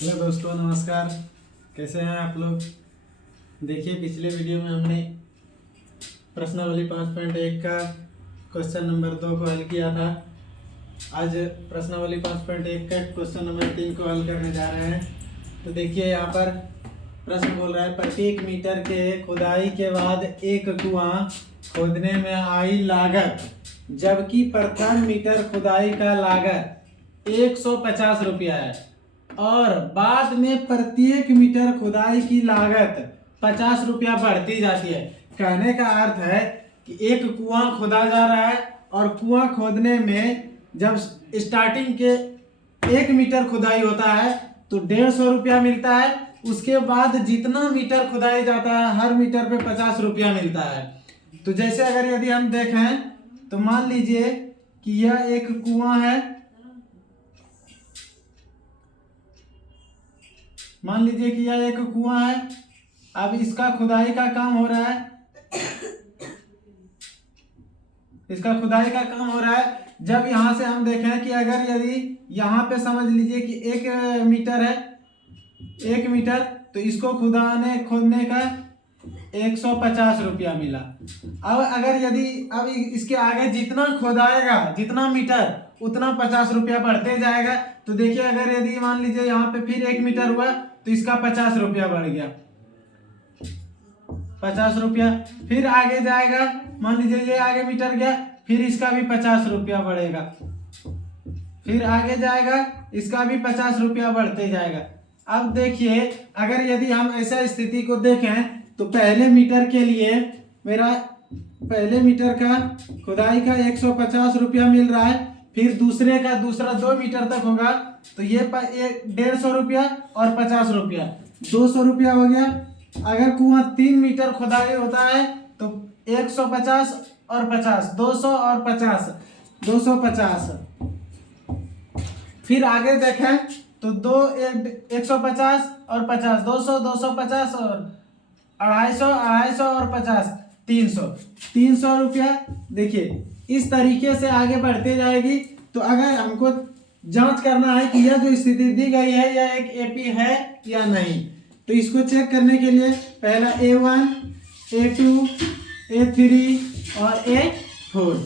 Hello दोस्तों, नमस्कार। कैसे हैं आप लोग। देखिए, पिछले वीडियो में हमने प्रश्नावली 5.1 का क्वेश्चन नंबर 2 को हल किया था। आज प्रश्नावली 5.1 का क्वेश्चन नंबर 3 को हल करने जा रहे हैं। तो देखिए, यहाँ पर प्रश्न बोल रहा है, प्रत्येक मीटर के खुदाई के बाद एक कुआं खोदने में आई लागत, जबकि प्रथम मीटर खुदाई का लागत 150 रुपया है और बाद में प्रत्येक मीटर खुदाई की लागत 50 रुपया बढ़ती जाती है। कहने का अर्थ है कि एक कुआं खोदा जा रहा है और कुआं खोदने में जब स्टार्टिंग के 1 मीटर खुदाई होता है तो 150 रुपया मिलता है। उसके बाद जितना मीटर खुदाई जाता है हर मीटर पे 50 रुपया मिलता है। तो जैसे अगर यदि हम देखें तो मान लीजिए कि यह एक कुआं है। मान लीजिए कि यह एक कुआं है। अब इसका खुदाई का काम हो रहा है। इसका खुदाई का काम हो रहा है। जब यहां से हम देखें कि अगर यदि यहां पे समझ लीजिए कि 1 मीटर है, 1 मीटर, तो इसको खोदने का 150 रुपया मिला। अब अगर यदि अब इसके आगे जितना खोदाएगा जितना मीटर उतना 50 रुपया बढ़ते जाएगा। तो देखिए, अगर यदि मान लीजिए यहाँ पे फिर 1 मीटर हुआ तो इसका 50 रुपया बढ़ गया, 50 रुपया। फिर आगे जाएगा, मान लीजिए ये आगे मीटर गया, फिर इसका भी 50 रुपया बढ़ेगा। फिर आगे जाएगा, इसका भी 50 रुपया बढ़ते जाएगा। अब देखिए, अगर यदि हम ऐसा स्थिति को देखें तो पहले मीटर के लिए मेरा पहले मीटर का खुदाई का 150 रुपया मिल रहा है। फिर दूसरा 2 मीटर तक होगा तो ये 150 रुपया और 50 रुपया 200 रुपया हो गया। अगर कुआं 3 मीटर खुदाई होता है तो 150 और 50 200 और 50 250। फिर आगे देखें तो 150 और 50 200 250 और 250 और 50 300 रुपया। देखिए, इस तरीके से आगे बढ़ते जाएगी। तो अगर हमको जांच करना है कि यह जो स्थिति दी गई है यह एक एपी है या नहीं, तो इसको चेक करने के लिए पहला A1 A2 A3 और A4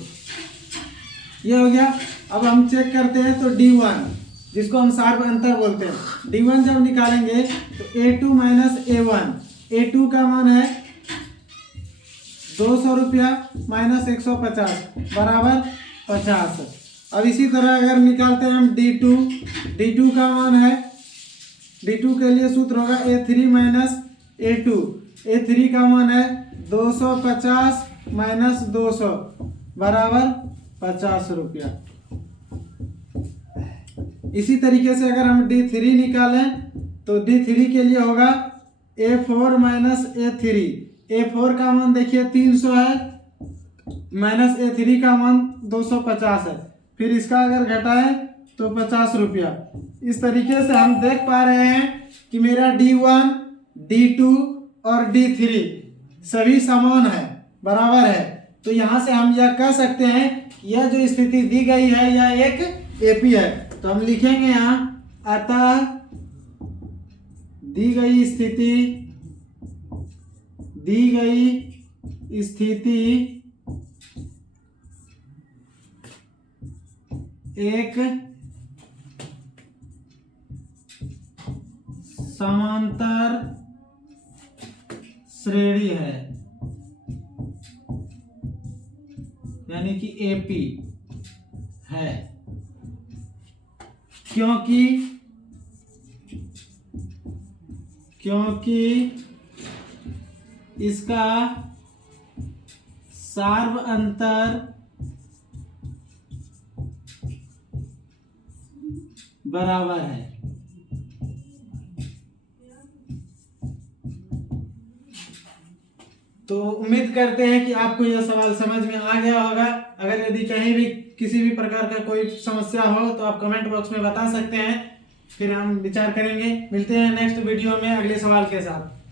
ये हो गया। अब हम चेक करते हैं तो D1, जिसको हम सार्व अंतर बोलते हैं, D1 जब निकालेंगे तो A2 माइनस A1, A2 का मान है 200 रुपया माइनस 150 बराबर 50। अब इसी तरह अगर निकालते हैं हम D2 का मान है, D2 के लिए सूत्र होगा A3 माइनस A2, A3 का मान है 250 माइनस 200 बराबर 50 रुपया। इसी तरीके से अगर हम D3 निकालें तो D3 के लिए होगा A4 माइनस A3, A4 का मान देखिए 300 है माइनस A3 का मान 250 है। फिर इसका अगर घटाएं तो 50 रुपया। इस तरीके से हम देख पा रहे हैं कि मेरा D1 D2 और D3 सभी समान है, बराबर है। तो यहां से हम यह कह सकते हैं कि यह जो स्थिति दी गई है यह एक एपी है। तो हम लिखेंगे यहां, अतः दी गई स्थिति एक समांतर श्रेणी है, यानी कि एपी है, क्योंकि इसका सार्व अंतर बराबर है। तो उम्मीद करते हैं कि आपको यह सवाल समझ में आ गया होगा। अगर यदि कहीं भी किसी भी प्रकार का कोई समस्या हो तो आप कमेंट बॉक्स में बता सकते हैं, फिर हम विचार करेंगे। मिलते हैं नेक्स्ट वीडियो में अगले सवाल के साथ।